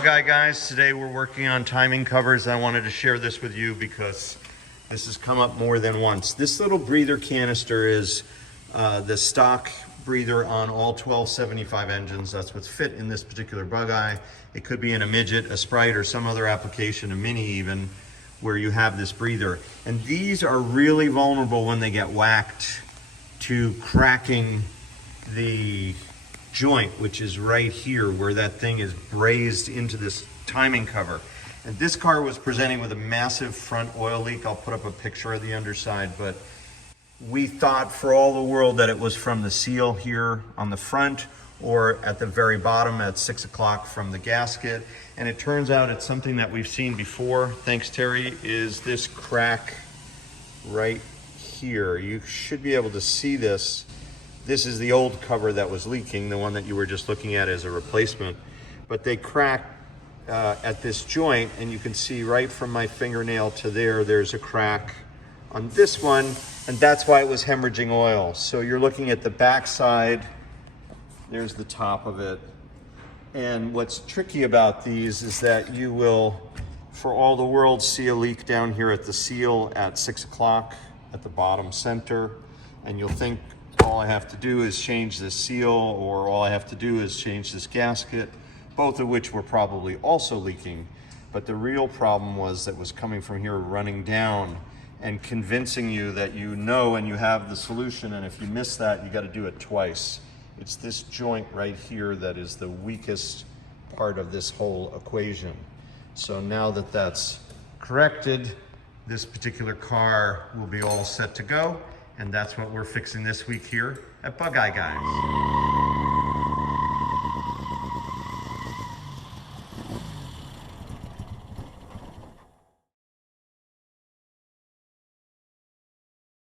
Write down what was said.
Bugeye guys, today we're working on timing covers. I wanted to share this with you because this has come up more than once. This little breather canister is the stock breather on all 1275 engines. That's what's fit in this particular Bugeye. It could be in a midget, a Sprite, or some other application, a Mini even, where you have this breather. And these are really vulnerable when they get whacked to cracking the joint, which is right here where that thing is brazed into this timing cover. And this car was presenting with a massive front oil leak. I'll put up a picture of the underside, but we thought for all the world that it was from the seal here on the front or at the very bottom at 6 o'clock from the gasket. And it turns out it's something that we've seen before, thanks Terry, is this crack right here. You should be able to see this. This is the old cover that was leaking, the one that you were just looking at as a replacement. But they cracked at this joint, and you can see right from my fingernail to there, there's a crack on this one, and that's why it was hemorrhaging oil. So you're looking at the back side, there's the top of it. And what's tricky about these is that you will, for all the world, see a leak down here at the seal at 6 o'clock at the bottom center, and you'll think, all I have to do is change this seal, or all I have to do is change this gasket, both of which were probably also leaking. But the real problem was that was coming from here running down and convincing you that you know and you have the solution, and if you miss that, you got to do it twice. It's this joint right here that is the weakest part of this whole equation. So now that that's corrected, this particular car will be all set to go. And that's what we're fixing this week here at Bugeye Guys.